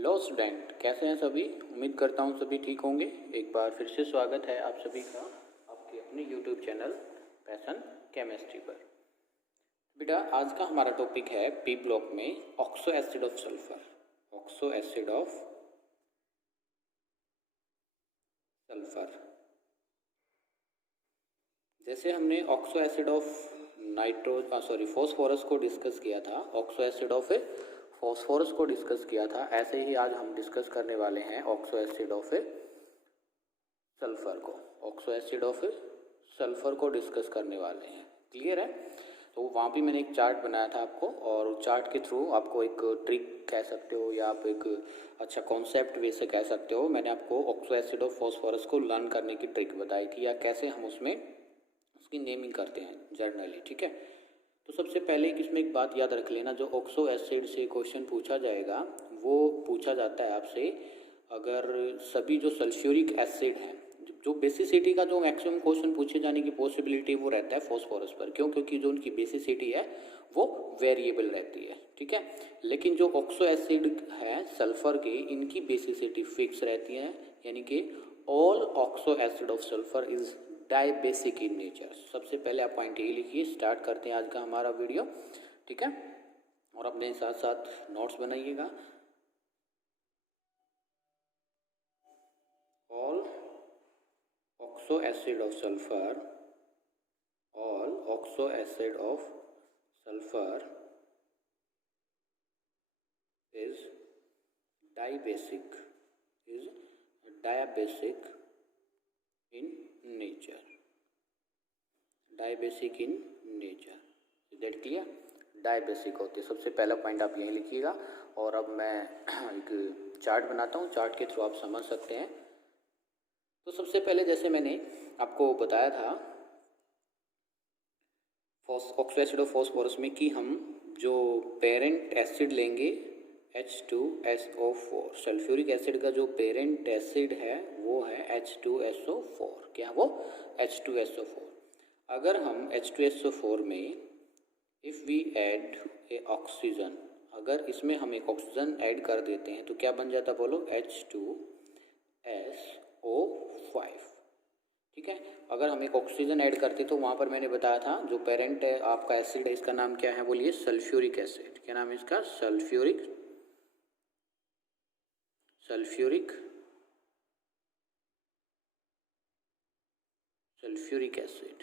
Hello student, कैसे हैं सभी। उम्मीद करता हूं सभी ठीक होंगे। एक बार फिर से स्वागत है आप सभी का आपके अपने यूट्यूब चैनल पैशन केमिस्ट्री पर। बेटा, आज का हमारा टॉपिक है पी ब्लॉक में oxo acid of sulphur. Oxo acid of sulphur. जैसे हमने ऑक्सो एसिड ऑफ फॉस्फोरस को डिस्कस किया था, ऑक्सो एसिड ऑफ फॉस्फोरस को डिस्कस किया था, ऐसे ही आज हम डिस्कस करने वाले हैं ऑक्सो एसिड ऑफ सल्फर को। ऑक्सो एसिड ऑफ सल्फर को डिस्कस करने वाले हैं। क्लियर है? तो वहाँ भी मैंने एक चार्ट बनाया था आपको, और उस चार्ट के थ्रू आपको एक ट्रिक कह सकते हो या आप एक अच्छा कॉन्सेप्ट वे से कह सकते हो। मैंने आपको ऑक्सो एसिड ऑफ फॉस्फोरस को लर्न करने की ट्रिक बताई थी, या कैसे हम उसमें उसकी नेमिंग करते हैं जर्नली। ठीक है, तो सबसे पहले इसमें एक बात याद रख लेना, जो ऑक्सो एसिड से क्वेश्चन पूछा जाएगा वो पूछा जाता है आपसे अगर सभी जो सल्फ्यूरिक एसिड हैं, जो बेसिसिटी का जो मैक्सिमम क्वेश्चन पूछे जाने की पॉसिबिलिटी वो रहता है फॉस्फोरस पर। क्यों? क्योंकि जो उनकी बेसिसिटी है वो वेरिएबल रहती है। ठीक है, लेकिन जो ऑक्सो एसिड है सल्फर के, इनकी बेसिसिटी फिक्स रहती है, यानी कि all oxo acid of sulphur is dibasic in nature. सबसे पहले आप पॉइंट यही लिखिए। स्टार्ट करते हैं आज का हमारा वीडियो। ठीक है, और अपने साथ साथ नोट्स बनाइएगा। All oxo acid of sulphur, all oxo acid of sulphur is dibasic, in nature. Dibasic in nature, is that clear? Dibasic होती है। सबसे पहला पॉइंट आप यहीं लिखिएगा। और अब मैं एक चार्ट बनाता हूँ, चार्ट के थ्रू आप समझ सकते हैं। तो सबसे पहले जैसे मैंने आपको बताया था ऑक्सो एसिड ऑफ फॉस्फोरस में कि हम जो पेरेंट एसिड लेंगे H2SO4, सल्फ्यूरिक एसिड का जो पेरेंट एसिड है वो है H2SO4। क्या वो? H2SO4। अगर हम H2SO4 में if we add a oxygen, अगर इसमें हम एक ऑक्सीजन ऐड कर देते हैं तो क्या बन जाता? बोलो, H2SO5। ठीक है, अगर हम एक ऑक्सीजन ऐड करते तो वहाँ पर मैंने बताया था जो पेरेंट है आपका एसिड है, इसका नाम क्या है? बोलिए, सल्फ्यूरिक एसिड। क्या नाम है इसका? Sulphuric acid.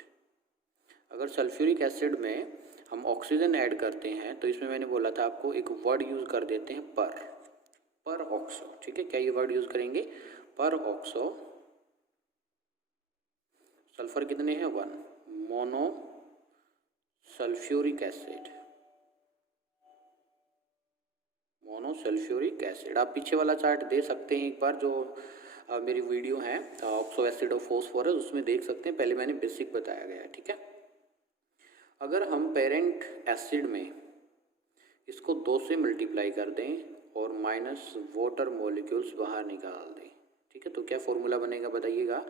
अगर सल्फ्यूरिक एसिड में हम ऑक्सीजन ऐड करते हैं तो इसमें मैंने बोला था आपको एक वर्ड यूज कर देते हैं, पर ऑक्सो। ठीक है, क्या ये वर्ड यूज करेंगे? पर ऑक्सो। सल्फर कितने हैं? 1। Mono sulphuric acid, monosulphuric acid. आप पीछे वाला चार्ट दे सकते हैं एक बार, जो मेरी वीडियो है ऑक्सो एसिड ऑफ फॉस्फोरस, उसमें देख सकते हैं। पहले मैंने बेसिक बताया गया है। ठीक है, अगर हम पेरेंट एसिड में इसको 2 से मल्टीप्लाई कर दें और माइनस वाटर मॉलिक्यूल्स बाहर निकाल दें, ठीक है, तो क्या फॉर्मूला बनेगा बताइएगा?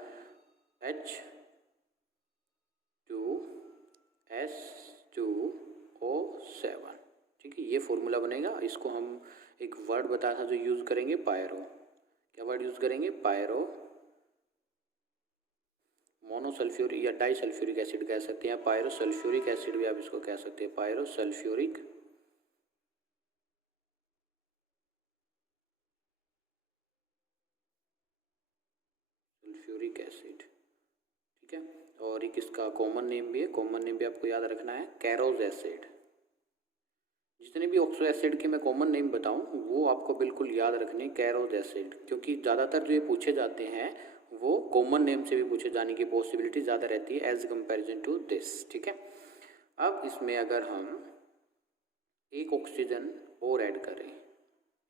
H2SO7। ठीक है, ये फॉर्मूला बनेगा। इसको हम एक वर्ड बताया था जो यूज़ करेंगे, पायरो। क्या वर्ड यूज़ करेंगे? पायरो। मोनोसल्फ्यूरिक या डाइसल्फ्यूरिक एसिड कह सकते हैं, पायरो सल्फ्यूरिक एसिड भी आप इसको कह सकते हैं, पायरो सल्फ्यूरिक एसिड। ठीक है, और एक इसका कॉमन नेम भी है, कॉमन नेम भी आपको याद रखना है, कैरोज एसिड। जितने भी ऑक्सो एसिड के मैं कॉमन नेम बताऊं वो आपको बिल्कुल याद रखने, कैरोज एसिड, क्योंकि ज़्यादातर जो ये पूछे जाते हैं वो कॉमन नेम से भी पूछे जाने की पॉसिबिलिटी ज़्यादा रहती है एज कंपेरिजन टू दिस। ठीक है, अब इसमें अगर हम एक ऑक्सीजन और ऐड करें,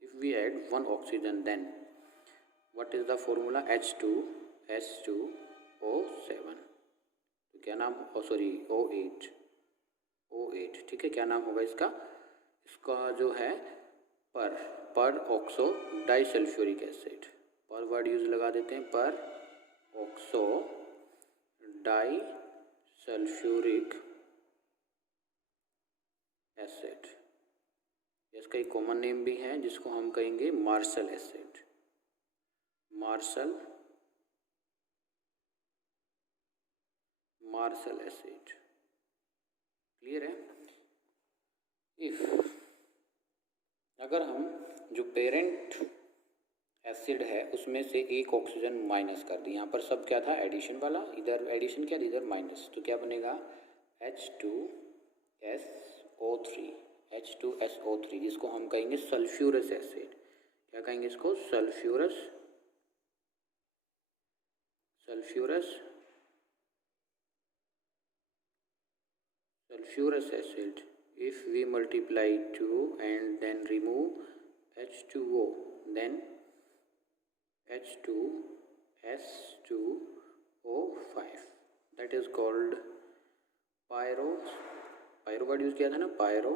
if we add 1 oxygen, then what is the formula? H2SO7। तो क्या नाम? O8। ठीक है, क्या नाम होगा इसका? इसका जो है पर ऑक्सो डाइसल्फ्यूरिक एसिड। पर वर्ड यूज लगा देते हैं, पर ऑक्सो डाइसल्फ्यूरिक एसिड, इसका एक कॉमन नेम भी है जिसको हम कहेंगे Marshall acid. Marshall acid, clear है। इफ अगर हम जो पेरेंट एसिड है उसमें से एक ऑक्सीजन माइनस कर दी, यहाँ पर सब क्या था एडिशन वाला, इधर एडिशन क्या इधर माइनस, तो क्या बनेगा H2SO3 जिसको हम कहेंगे सल्फ्यूरस एसिड। क्या कहेंगे इसको? Sulphurous acid. If we multiply 2 and then remove H2O, then H2S2O5, that is called pyro word use किया था ना, पायरो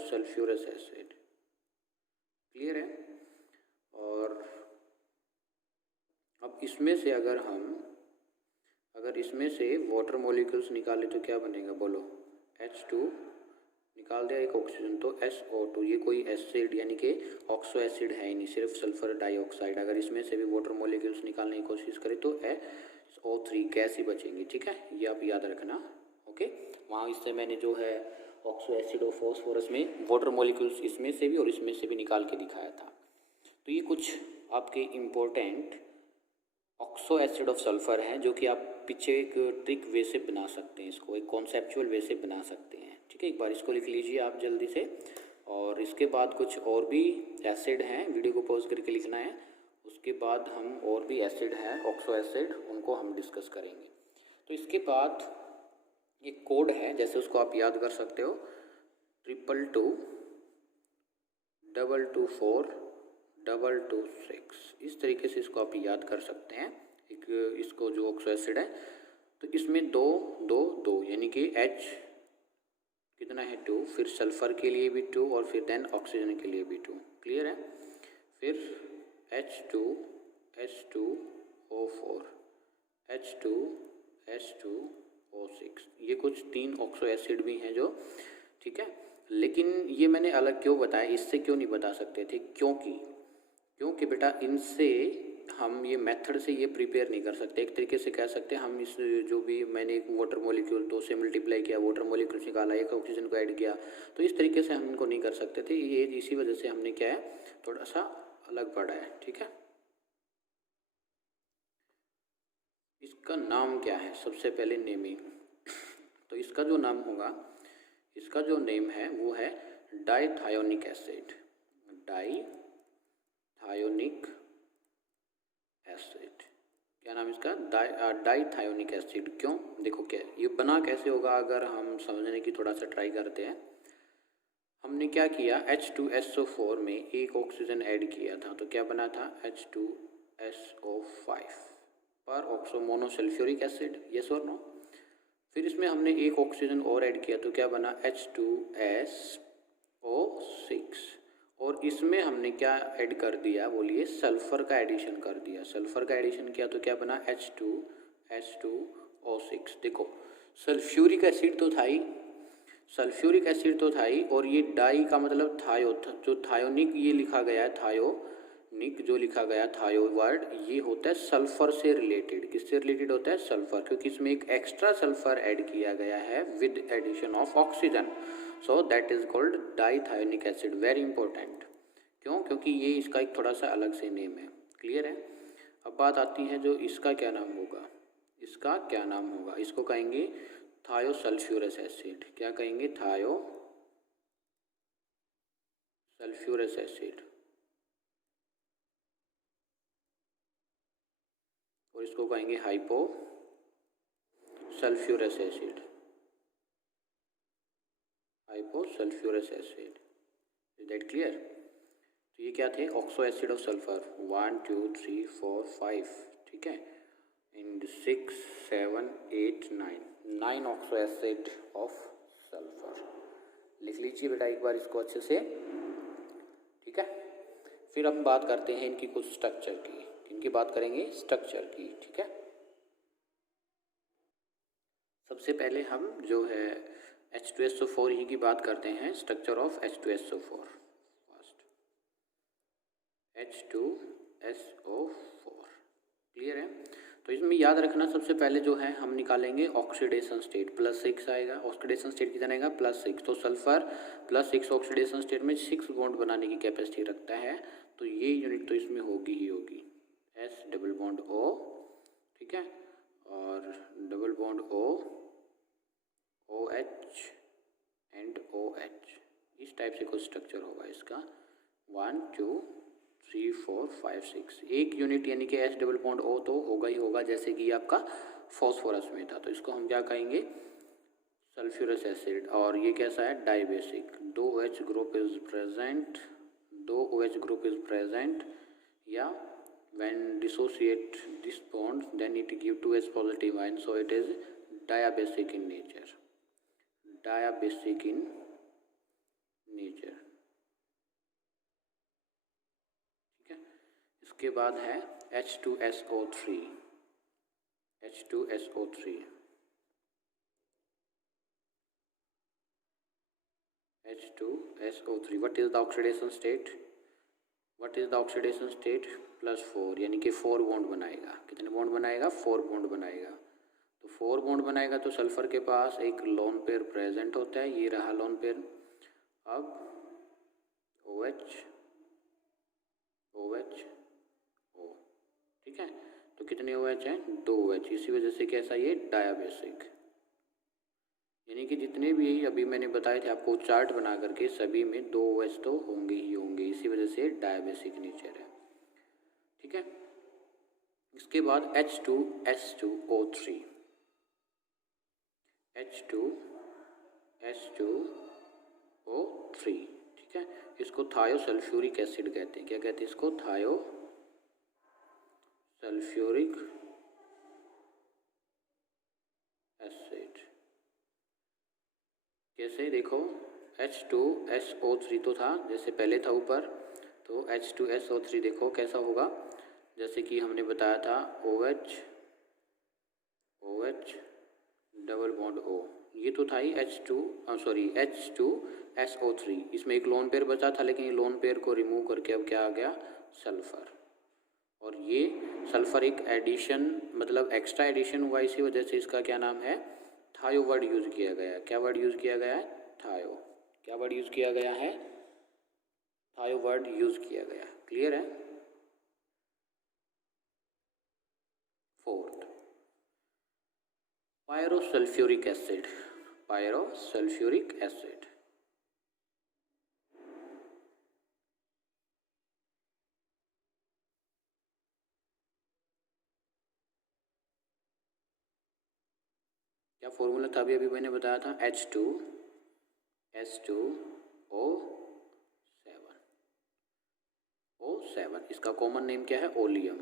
सल्फ्यूरस एसिड, क्लियर है। और अब इसमें से अगर इसमें से वाटर मॉलिक्यूल्स निकाले तो क्या बनेगा बोलो? H2 निकाल दिया एक ऑक्सीजन तो SO2, ये कोई एसिड यानी कि ऑक्सो एसिड है ही नहीं, सिर्फ सल्फर डाइऑक्साइड। अगर इसमें से भी वाटर मॉलिक्यूल्स निकालने की कोशिश करें तो SO3 गैस ही बचेंगी, ठीक है, ये आप याद रखना। ओके, वहाँ इससे मैंने जो है ऑक्सो एसिड और फॉस्फोरस में वाटर मॉलिक्यूल्स इसमें से भी और इसमें से भी निकाल के दिखाया था। तो ये कुछ आपके important oxo acid of sulphur हैं जो कि आप पीछे एक ट्रिक वे से बना सकते हैं, इसको एक कॉन्सेप्चुअल वे से बना सकते हैं, ठीक है। एक बार इसको लिख लीजिए आप जल्दी से। और इसके बाद कुछ और भी एसिड हैं, वीडियो को पॉज करके लिखना है। उसके बाद हम और भी एसिड हैं ऑक्सो एसिड, उनको हम डिस्कस करेंगे। तो इसके बाद एक कोड है, जैसे उसको आप याद कर सकते हो 222-224-226, इस तरीके से इसको आप याद कर सकते हैं। एक इसको जो ऑक्सो एसिड है तो इसमें 2 यानी कि H कितना है 2, फिर सल्फर के लिए भी 2 और फिर देन ऑक्सीजन के लिए भी 2, क्लियर है। फिर H2S2O4, H2S2O6, ये कुछ 3 ऑक्सो एसिड भी हैं जो, ठीक है। लेकिन ये मैंने अलग क्यों बताया, इससे क्यों नहीं बता सकते थे? क्योंकि बेटा इनसे हम ये मेथड से ये प्रिपेयर नहीं कर सकते। एक तरीके से कह सकते हैं हम इस जो भी मैंने एक वाटर मॉलिक्यूल 2 से मल्टीप्लाई किया, वाटर मॉलिक्यूल्स निकाला, एक ऑक्सीजन को ऐड किया, तो इस तरीके से हम इनको नहीं कर सकते थे। ये इसी वजह से हमने क्या है थोड़ा सा अलग पढ़ा है, ठीक है। इसका नाम क्या है? सबसे पहले नेमिंग, तो इसका जो नाम होगा, इसका जो नेम है वो है डाइथायोनिक एसिड। डाइथायोनिक एसिड, क्या नाम इसका? डाइथायोनिक एसिड। क्यों? देखो क्या ये बना कैसे होगा, अगर हम समझने की थोड़ा सा ट्राई करते हैं। हमने क्या किया, H2SO4 में एक ऑक्सीजन ऐड किया था तो क्या बना था H2SO5 पर ऑक्सो मोनोसल्फ्यूरिक एसिड, यस और नो। फिर इसमें हमने एक ऑक्सीजन और ऐड किया तो क्या बना H2SO6 और इसमें हमने क्या ऐड कर दिया बोलिए? सल्फर का एडिशन कर दिया। सल्फर का एडिशन किया तो क्या बना H2S2O6। देखो सल्फ्यूरिक एसिड तो था ही, और ये डाई का मतलब थायो, जो थायोनिक ये लिखा गया है, थायोनिक जो लिखा गया थायो वर्ड, ये होता है सल्फर से रिलेटेड। किससे रिलेटेड होता है? सल्फर, क्योंकि इसमें एक एक्स्ट्रा सल्फर ऐड किया गया है with addition of oxygen, so that is called dithionic acid. Very important. क्यों? क्योंकि ये इसका एक थोड़ा सा अलग से नेम है, क्लियर है। अब बात आती है जो इसका क्या नाम होगा, इसको कहेंगे थायोसल्फ्यूरस एसिड। क्या कहेंगे? थायोसल्फ्यूरस एसिड। और इसको कहेंगे हाइपोसल्फ्यूरस एसिड। Is that clear? तो ये क्या थे? ऑक्सो एसिड ऑफ सल्फर 1 2 3 4 5, ठीक है, and 6 7 8 9 oxo acid of sulphur. लिख लीजिए बेटा एक बार इसको अच्छे से, ठीक है। फिर हम बात करते हैं इनकी कुछ स्ट्रक्चर की। इनकी बात करेंगे स्ट्रक्चर की, ठीक है। सबसे पहले हम जो है H2SO4 ही की बात करते हैं, structure of H2SO4। First H2SO4 clear है। तो इसमें याद रखना सबसे पहले जो है हम निकालेंगे ऑक्सीडेशन स्टेट, +6 आएगा। ऑक्सीडेशन स्टेट कितना आएगा? +6। तो सल्फर +6 ऑक्सीडेशन स्टेट में 6 बॉन्ड बनाने की कैपेसिटी रखता है, तो ये यूनिट तो इसमें होगी ही होगी, S डबल बॉन्ड O, ठीक है, और double bond O, OH and OH, इस टाइप से कुछ स्ट्रक्चर होगा इसका। 1 2 3 4 5 6, एक यूनिट यानी कि S डबल बॉन्ड O तो होगा ही होगा, जैसे कि आपका फॉस्फोरस में था। तो इसको हम क्या कहेंगे? Sulphurous acid. और ये कैसा है? Dibasic. 2 OH group is present, 2 OH group is present, या when dissociate this bond then it give 2H positive ion, so it is diabasic in nature, diabasic in nature, ठीक है। इसके बाद है H2SO3, H2SO3, H2SO3, what is the oxidation state? What is the oxidation state? +4, यानी कि 4 bond बनाएगा। कितने bond बनाएगा? 4 बॉन्ड बनाएगा। तो 4 बॉन्ड बनाएगा तो सल्फर के पास एक लोन पेयर प्रेजेंट होता है, ये रहा लोन पेयर। अब OH OH O, ठीक है, तो कितने OH हैं? 2 OH। इसी वजह से कैसा ये डायाबेसिक, यानी कि जितने भी अभी मैंने बताए थे आपको चार्ट बना करके, सभी में 2 OH तो होंगे ही होंगे, इसी वजह से डायबेसिक नेचर है, ठीक है। इसके बाद H2SO3, H2SO3, ठीक है, इसको थायोसल्फ्यूरिक एसिड कहते हैं। क्या कहते हैं इसको? थायोसल्फ्यूरिक एसिड। कैसे? देखो, H2SO3 तो था जैसे पहले था ऊपर, तो H2SO3 देखो कैसा होगा, जैसे कि हमने बताया था OH डबल बॉन्ड O, ये तो था ही H2SO3, इसमें एक लोन पेयर बचा था, लेकिन ये लोन पेयर को रिमूव करके अब क्या आ गया? सल्फर। और ये सल्फर एक एडिशन, मतलब एक्स्ट्रा एडिशन हुआ, इसी वजह से इसका क्या नाम है? थायो वर्ड यूज किया गया है। क्या वर्ड यूज किया गया है? थायो। क्या वर्ड यूज किया गया है? थायो वर्ड यूज किया गया। क्लियर है? Fourth, pyrosulphuric acid, pyrosulphuric acid. क्या फॉर्मूला था? अभी मैंने बताया था H2SO7। इसका कॉमन नेम क्या है? ओलियम,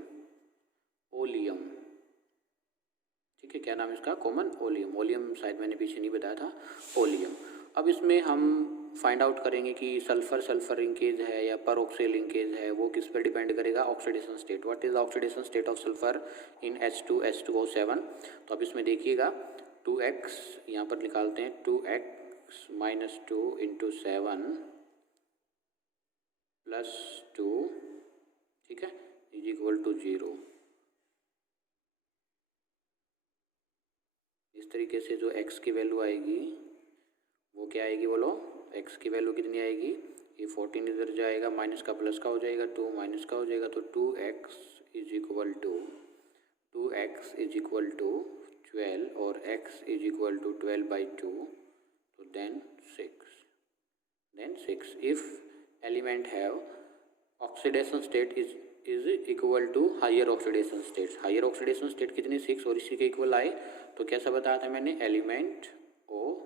ठीक है। क्या नाम है इसका? कॉमन ओलियम शायद मैंने पीछे नहीं बताया था, ओलियम। अब इसमें हम फाइंड आउट करेंगे कि सल्फर लिंकेज है या परऑक्सी लिंकेज है, वो किस पर डिपेंड करेगा? Oxidation state. What is the oxidation state of sulphur in H2SO7? तो अब इसमें देखिएगा 2x, यहाँ पर निकालते हैं, 2x - 2 × 7 + 2, ठीक है, = 0। इस तरीके से जो x की वैल्यू आएगी वो क्या आएगी? बोलो, x की वैल्यू कितनी आएगी? ये 14 इधर जाएगा, माइनस का प्लस का हो जाएगा, 2 माइनस का हो जाएगा, तो 2x = 12 और x = 12/2, तो then 6 if element have oxidation state is equal to higher oxidation state। Higher oxidation state कितनी? 6, और इसी के इक्वल आए तो कैसा बताया था मैंने? एलिमेंट ओ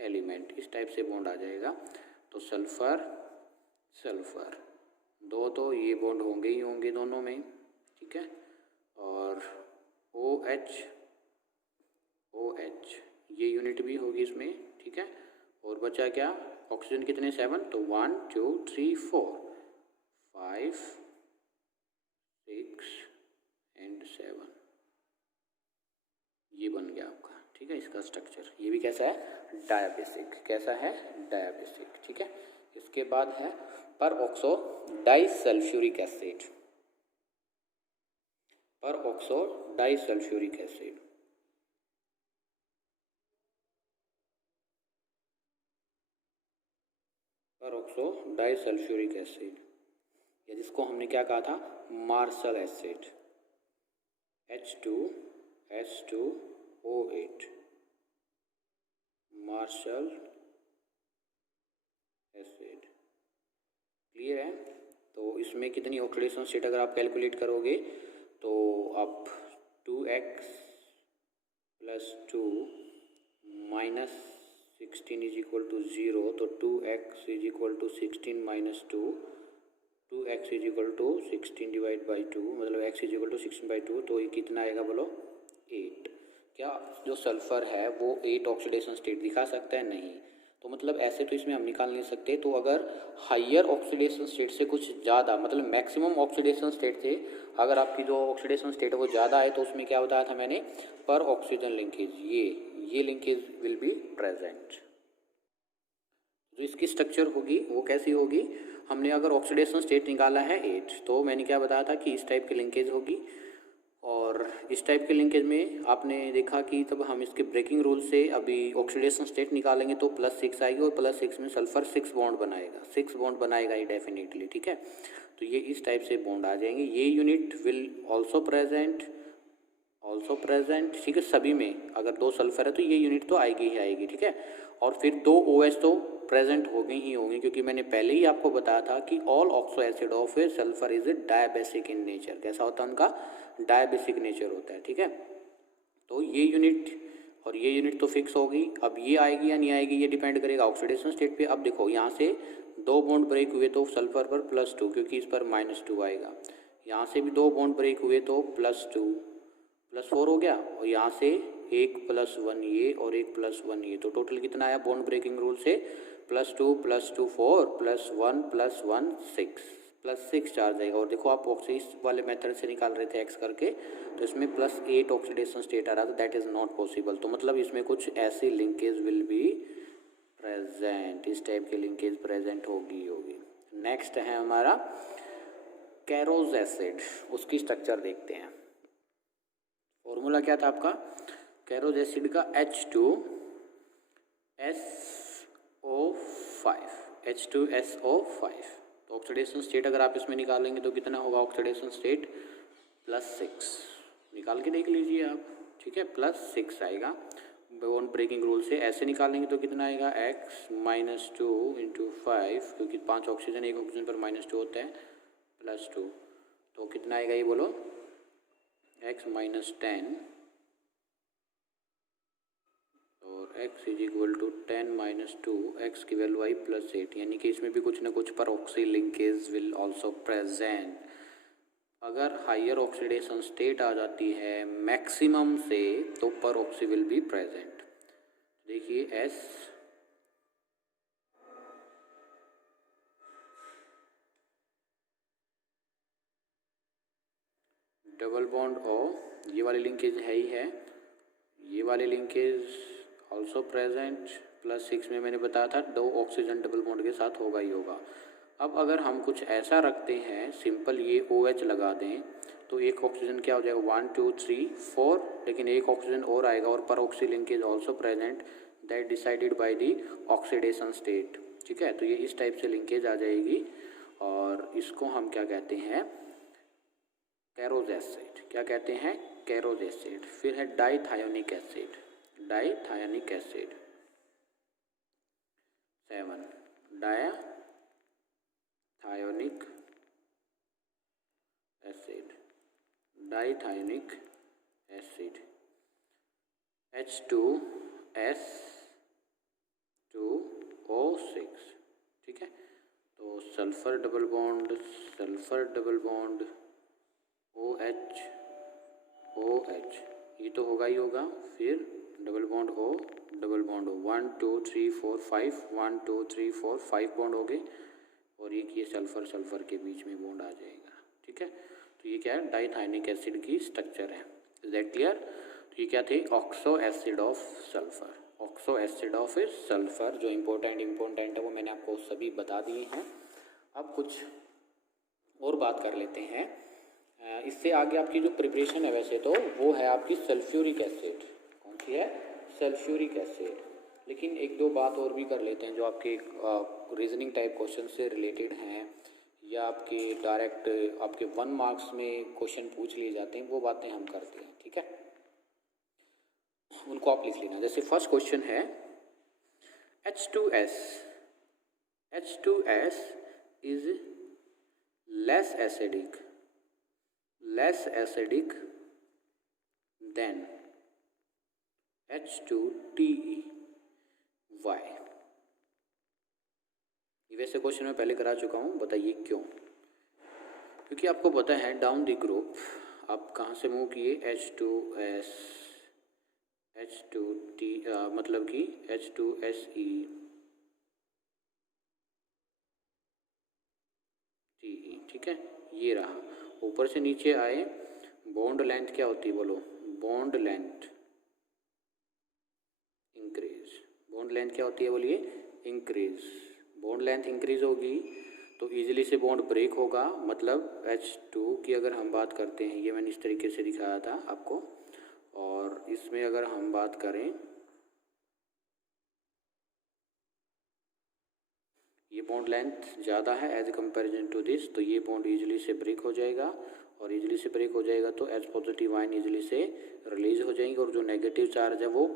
एलिमेंट, इस टाइप से बॉन्ड आ जाएगा। तो सल्फर दो तो ये बॉन्ड होंगे ही होंगे दोनों में, ठीक है, और OH ये यूनिट भी होगी इसमें, ठीक है। और बचा क्या? ऑक्सीजन कितने? 7, तो 1 2 3 4 5 6 और 7, ये बन गया आपका, ठीक। ठीक है, इसका स्ट्रक्चर ये भी कैसा है, डायाबेसिक। कैसा है, डायाबेसिक। ठीक है, इसके बाद है peroxo disulphuric acid. Peroxo disulphuric acid, peroxo disulphuric acid, या जिसको हमने क्या कहा था, Marshall acid, H2SO8, Marshall acid. Clear है। तो इसमें कितनी ऑक्सीडेशन स्टेट अगर आप कैलकुलेट करोगे तो आप 2x + 2 - 16 = 0, तो 2x = 16 - 2, 2x = 16/2, मतलब x = 16/2, तो ये कितना आएगा बोलो, 8। क्या जो सल्फ़र है वो 8 ऑक्सीडेशन स्टेट दिखा सकता है, नहीं। तो मतलब ऐसे तो इसमें हम निकाल नहीं सकते। तो अगर हायर ऑक्सीडेशन स्टेट से कुछ ज़्यादा, मतलब मैक्सिमम ऑक्सीडेशन स्टेट से अगर आपकी जो ऑक्सीडेशन स्टेट है वो ज़्यादा है, तो उसमें क्या बताया था मैंने, पर ऑक्सीजन लिंकेज, ये लिंकेज विल बी प्रेजेंट। जो इसकी स्ट्रक्चर होगी वो कैसी होगी, हमने अगर ऑक्सीडेशन स्टेट निकाला है 8, तो मैंने क्या बताया था कि इस टाइप की लिंकेज होगी। और इस टाइप के लिंकेज में आपने देखा कि तब हम इसके ब्रेकिंग रूल से अभी ऑक्सीडेशन स्टेट निकालेंगे तो +6 आएगी, और +6 में सल्फर 6 बॉन्ड बनाएगा, 6 बॉन्ड बनाएगा ही डेफिनेटली। ठीक है, तो ये इस टाइप से बॉन्ड आ जाएंगे। ये यूनिट विल ऑल्सो प्रेजेंट, ठीक है, सभी में अगर 2 सल्फर है तो ये यूनिट तो आएगी ही आएगी। ठीक है, और फिर 2 OH तो प्रेजेंट होंगे ही होंगे, क्योंकि मैंने पहले ही आपको बताया था कि all oxo acid of A sulphur is dibasic in nature. कैसा होता है उनका, डायबेसिक नेचर होता है। ठीक है, तो ये यूनिट और ये यूनिट तो फिक्स होगी। अब ये आएगी या नहीं आएगी ये डिपेंड करेगा ऑक्सीडेशन स्टेट पे। अब देखो यहाँ से 2 बॉन्ड ब्रेक हुए तो सल्फर पर +2, क्योंकि इस पर -2 आएगा। यहाँ से भी 2 बॉन्ड ब्रेक हुए तो +2 +4 हो गया, और यहाँ से 1 + 1 ये और 1 + 1 ये, तो टोटल कितना आया बॉन्ड ब्रेकिंग रूल से, +2 + 2 4 +1 + 1 6 चार्ज आएगा। और देखो आप ऑक्सीज वाले मेथड से निकाल रहे थे एक्स करके, तो इसमें +8 ऑक्सीडेशन स्टेट आ रहा था, दैट इज़ नॉट पॉसिबल। तो मतलब इसमें कुछ ऐसी लिंकेज विल बी प्रेजेंट, इस टाइप की लिंकेज प्रेजेंट होगी। नेक्स्ट है हमारा कैरोज एसिड, उसकी स्ट्रक्चर देखते हैं। फॉर्मूला क्या था आपका कैरोज एसिड का, H2SO5। तो ऑक्सीडेशन स्टेट अगर आप इसमें निकालेंगे तो कितना होगा ऑक्सीडेशन स्टेट, +6। निकाल के देख लीजिए आप। ठीक है, +6 आएगा। बॉन्ड ब्रेकिंग रूल से ऐसे निकालेंगे तो कितना आएगा, x - 2 × 5, क्योंकि 5 ऑक्सीजन, 1 ऑक्सीजन पर -2 होता है, +2, तो कितना आएगा ये बोलो, x - 10 और x = 10 - 2, x की वैल्यू आई +8, यानी कि इसमें भी कुछ ना कुछ पर oxy linkage will also present. अगर हायर ऑक्सीडेशन स्टेट आ जाती है मैक्सिमम से तो पर ऑक्सी विल बी प्रेजेंट। देखिए S डबल बॉन्ड O, ये वाली लिंकेज है ही है, ये वाली लिंकेज ऑल्सो प्रेजेंट। +6 में मैंने बताया था 2 ऑक्सीजन डबल बॉन्ड के साथ होगा ही होगा। अब अगर हम कुछ ऐसा रखते हैं सिंपल, ये OH लगा दें तो एक ऑक्सीजन क्या हो जाएगा, 1 2 3 4, लेकिन एक ऑक्सीजन और आएगा, और पर oxy linkage also present, that decided by the oxidation state. ठीक है, तो ये इस टाइप से लिंकेज आ जाएगी, और इसको हम क्या कहते हैं, कैरोज एसिड। क्या कहते हैं, कैरोज एसिड। फिर है डाइथायोनिक एसिड, 7 डाइथायोनिक एसिड, H2S2O6। ठीक है, तो सल्फर डबल बॉन्ड OH, ये तो होगा ही होगा। फिर डबल बॉन्ड O, 1 2 3 4 5, 1 2 3 4 5 बॉन्ड हो गए, और एक ये सल्फर के बीच में बॉन्ड आ जाएगा। ठीक है, तो ये क्या है, डाइथायोनिक एसिड की स्ट्रक्चर है। Is that clear. ये क्या थे, oxo acid of sulphur, oxo acid of sulphur. जो इम्पोर्टेंट है वो मैंने आपको सभी बता दिए हैं। अब कुछ और बात कर लेते हैं। इससे आगे आपकी जो प्रिपरेशन है वैसे तो वो है आपकी सल्फ्यूरिक एसिड। कौन सी है, सल्फ्यूरिक एसिड। लेकिन एक दो बात और भी कर लेते हैं जो आपके रीजनिंग टाइप क्वेश्चन से रिलेटेड हैं या आपके डायरेक्ट आपके 1 मार्क्स में क्वेश्चन पूछ लिए जाते हैं, वो बातें हम करते हैं, ठीक है। उनको आप लिख लेना। जैसे फर्स्ट क्वेश्चन है H2S is less acidic than H2TE, why? ये वैसे क्वेश्चन मैं पहले करा चुका हूँ, बताइए क्यों। क्योंकि आपको पता है डाउन द ग्रुप आप कहाँ से मूव किए, H2S H2T मतलब कि H2SE TE, ठीक है। ये रहा, ऊपर से नीचे आए, बॉन्ड लेंथ क्या होती है बोलो, bond length increase, bond length क्या होती है बोलिए, इंक्रीज। बॉन्ड लेंथ इंक्रीज होगी तो इजीली से बॉन्ड ब्रेक होगा, मतलब H2 की अगर हम बात करते हैं, ये मैंने इस तरीके से दिखाया था आपको, और इसमें अगर हम बात करें, ये बॉन्ड लेंथ ज़्यादा है एज कंपेरिजन टू दिस, तो ये बॉन्ड इजीली से ब्रेक हो जाएगा, और इजीली से ब्रेक हो जाएगा तो H पॉजिटिव आयन इजीली से रिलीज हो जाएंगे, और जो नेगेटिव चार्ज है वो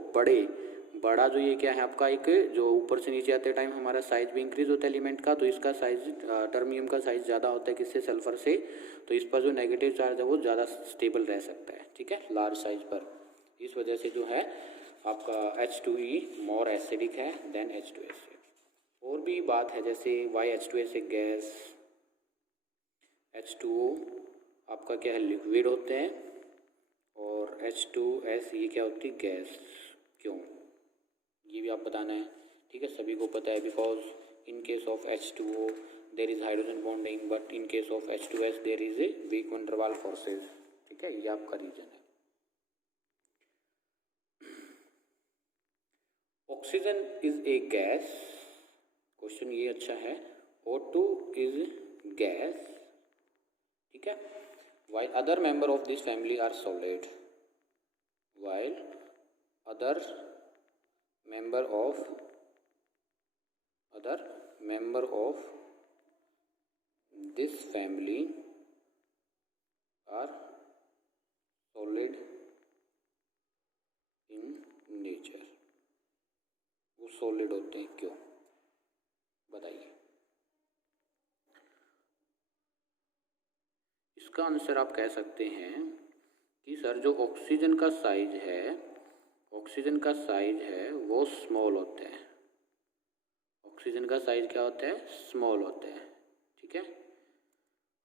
बड़ा जो ये क्या है आपका, एक जो ऊपर से नीचे आते टाइम हमारा साइज भी इंक्रीज होता है एलिमेंट का, तो इसका साइज टर्मियम का साइज ज़्यादा होता है किससे, सल्फर से, तो इस पर जो नेगेटिव चार्ज है वो ज़्यादा स्टेबल रह सकता है, ठीक है, लार्ज साइज पर। इस वजह से जो है आपका H2E मोर एसिडिक है देन H2S। और भी बात है, जैसे YH2S एक गैस, H2O आपका क्या है, लिक्विड होते हैं, और H2S ये क्या होती है, गैस। क्यों, ये भी आप बताना है, ठीक है। सभी को पता है, because in case of H2O there is hydrogen bonding, but in case of H2S there is a weak van der Waal forces, ठीक है, ये आपका रीजन है। Oxygen is a gas, question ये अच्छा है, O2 इज गैस, ठीक है। While other member of this family are solid, while other member of this family are solid in nature, वो सॉलिड होते हैं, क्यों, बताइए। इसका आंसर आप कह सकते हैं कि सर जो ऑक्सीजन का साइज है वो स्मॉल होता है, ऑक्सीजन का साइज क्या होता है, स्मॉल होता है, ठीक है।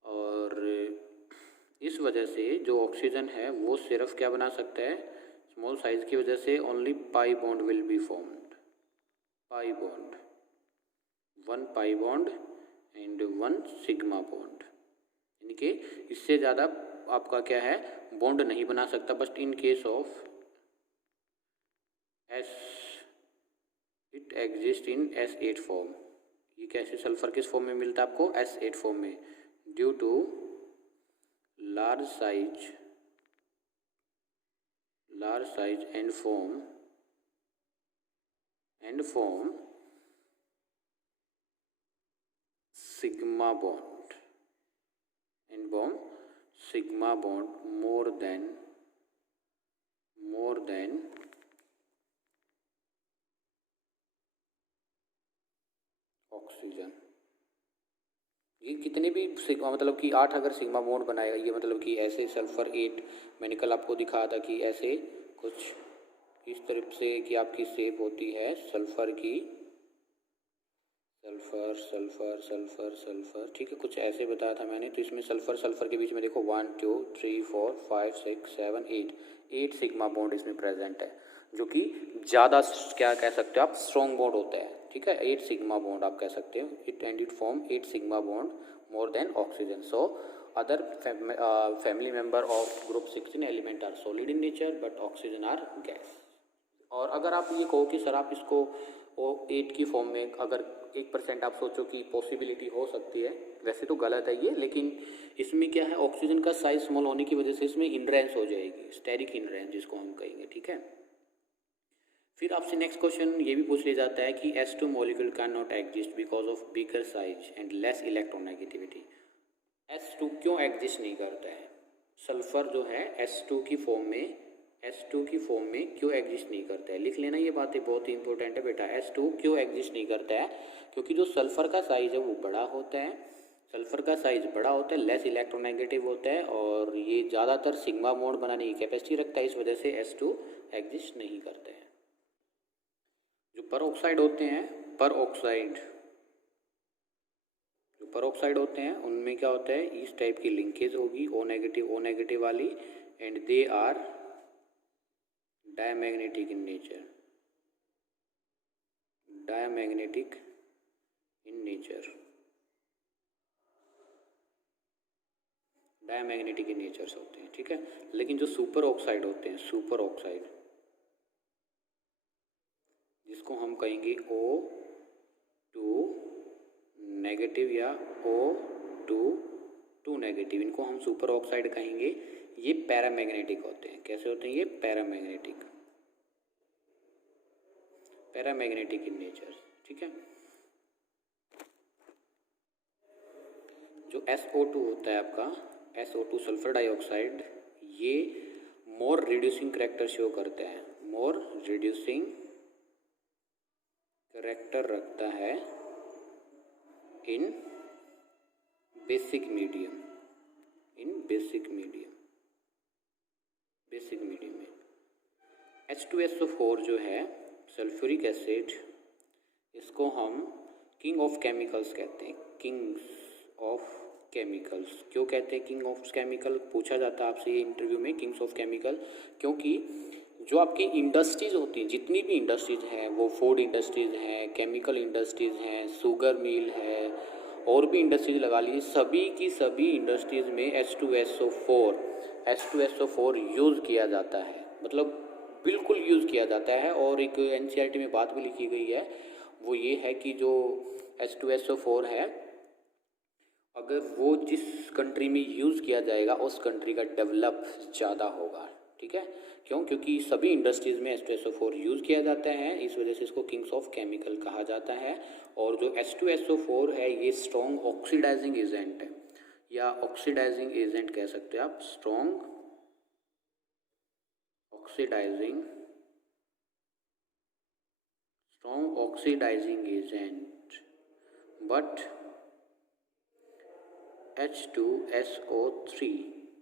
और इस वजह से जो ऑक्सीजन है वो सिर्फ क्या बना सकता है, स्मॉल साइज की वजह से only pi bond will be formed, pi bond, 1 pi bond and 1 sigma bond, यानी कि इससे ज़्यादा आपका क्या है, बॉन्ड नहीं बना सकता। But in case of S it exist in S8 form, ये कैसे सल्फर किस फॉर्म में मिलता है आपको, S8 फॉर्म में, due to large size and form sigma bond more than oxygen. ये कितने भी सिग्मा, मतलब कि 8 अगर सिग्मा बॉन्ड बनाएगा, ये मतलब कि ऐसे सल्फर 8 मैंने कल आपको दिखाया था कि ऐसे कुछ इस तरफ से कि आपकी शेप होती है सल्फर की, सल्फर, ठीक है, कुछ ऐसे बताया था मैंने। तो इसमें सल्फर के बीच में देखो 1 2 3 4 5 6 7 8 सिग्मा बॉन्ड इसमें प्रेजेंट है, जो कि ज़्यादा क्या कह सकते हो आप, स्ट्रॉन्ग बॉन्ड होता है, ठीक है, 8 सिग्मा बॉन्ड आप कह सकते हो, it form 8 sigma bond more than oxygen. So other family member of group 16 element are solid in nature but oxygen are gas. और अगर आप ये कहो कि सर आप इसको O8 की फॉर्म में अगर 1% आप सोचो कि पॉसिबिलिटी हो सकती है, वैसे तो गलत है ये, लेकिन इसमें क्या है, ऑक्सीजन का साइज स्मॉल होने की वजह से इसमें इनरेंस हो जाएगी, स्टेरिक इनरेंस जिसको हम कहेंगे, ठीक है। फिर आपसे नेक्स्ट क्वेश्चन ये भी पूछ लिया जाता है कि S2 molecule can not exist because of bigger size and less electronegativity. S2 क्यों एग्जिस्ट नहीं करता है? सल्फर जो है S2 की फॉर्म में क्यों एग्जिस्ट नहीं करता है? लिख लेना, ये बातें बहुत ही इंपॉर्टेंट है बेटा। S2 क्यों एग्जिस्ट नहीं करता है? क्योंकि जो सल्फर का साइज है वो बड़ा होता है, लेस इलेक्ट्रोनेगेटिव होता है और ये ज़्यादातर सिग्मा बॉन्ड बनाने की कैपेसिटी रखता है, इस वजह से S2 एग्जिस्ट नहीं करता है। जो परऑक्साइड होते हैं उनमें क्या होता है, इस टाइप की लिंकेज होगी O नेगेटिव वाली, and they are diamagnetic in nature, होते हैं, ठीक है। लेकिन जो सुपर ऑक्साइड होते हैं, जिसको हम कहेंगे O2 नेगेटिव या O2 नेगेटिव, इनको हम सुपर ऑक्साइड कहेंगे। ये पैरामैग्नेटिक होते हैं। कैसे होते हैं ये? पैरामैग्नेटिक इन नेचर, ठीक है। जो SO2 होता है आपका, SO2 सल्फर डाइऑक्साइड, ये मोर रिड्यूसिंग करेक्टर शो करता है, रखता है इन बेसिक मीडियम में। H2SO4 जो है सल्फ्यूरिक एसिड, इसको हम किंग ऑफ केमिकल्स कहते हैं। क्यों कहते हैं किंग ऑफ केमिकल? पूछा जाता है आपसे ये इंटरव्यू में, किंग्स ऑफ केमिकल, क्योंकि जो आपकी इंडस्ट्रीज होती हैं, जितनी भी इंडस्ट्रीज हैं, वो फूड इंडस्ट्रीज हैं, केमिकल इंडस्ट्रीज हैं, शुगर मिल है, और भी इंडस्ट्रीज लगा लीजिए, सभी की सभी इंडस्ट्रीज में H2SO4 यूज़ किया जाता है, मतलब बिल्कुल यूज़ किया जाता है। और एक NCERT में बात भी लिखी गई है, वो ये है कि जो H2SO4 है, अगर वो जिस कंट्री में यूज़ किया जाएगा उस कंट्री का डेवलप ज़्यादा होगा, ठीक है। क्यों? क्योंकि सभी इंडस्ट्रीज़ में H2SO4 यूज़ किया जाता है, इस वजह से इसको किंग्स ऑफ केमिकल कहा जाता है। और जो H2SO4 है ये स्ट्रॉन्ग ऑक्सीडाइजिंग एजेंट है, या ऑक्सीडाइजिंग एजेंट कह सकते हैं आप, strong oxidising agent. But H2SO3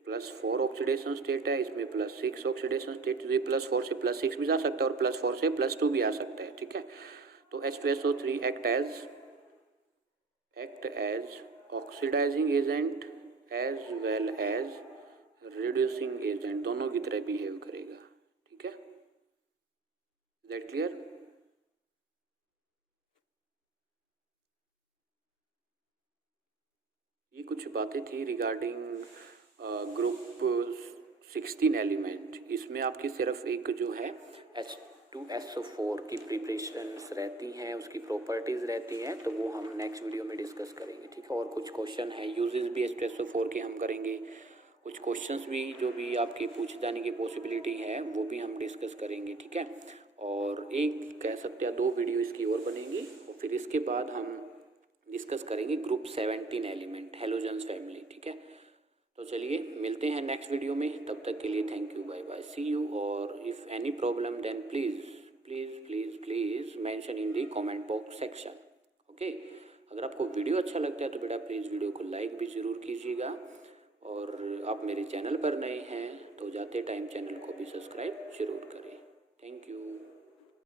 +4 oxidation state है, इसमें +6 ऑक्सीडेशन स्टेट, ये +4 से +6 भी जा सकता है और +4 से +2 भी आ सकता है, ठीक है। तो H2SO3 act as oxidising agent as well as reducing agent, दोनों की तरह बिहेव करेगा, ठीक है। That clear? ये कुछ बातें थी रिगार्डिंग ग्रुप 16 एलिमेंट। इसमें आपकी सिर्फ एक जो है H2SO4 की प्रिपरेशंस रहती हैं, उसकी प्रॉपर्टीज़ रहती हैं, तो वो हम नेक्स्ट वीडियो में डिस्कस करेंगे, ठीक है। और कुछ क्वेश्चन है, यूजेस भी H2SO4 के हम करेंगे, कुछ क्वेश्चंस भी जो भी आपके पूछे जाने की पॉसिबिलिटी है वो भी हम डिस्कस करेंगे, ठीक है। और एक कह सकते हैं 2 वीडियो इसकी और बनेंगी, और फिर इसके बाद हम डिस्कस करेंगे ग्रुप 17 एलिमेंट, हैलोजेंस फैमिली, ठीक है। तो चलिए मिलते हैं नेक्स्ट वीडियो में, तब तक के लिए thank you, bye bye, see you. और if any problem then please mention in the comment box section, okay. अगर आपको वीडियो अच्छा लगता है तो बेटा प्लीज़ वीडियो को लाइक भी ज़रूर कीजिएगा, और आप मेरे चैनल पर नए हैं तो जाते टाइम चैनल को भी सब्सक्राइब ज़रूर करें। Thank you.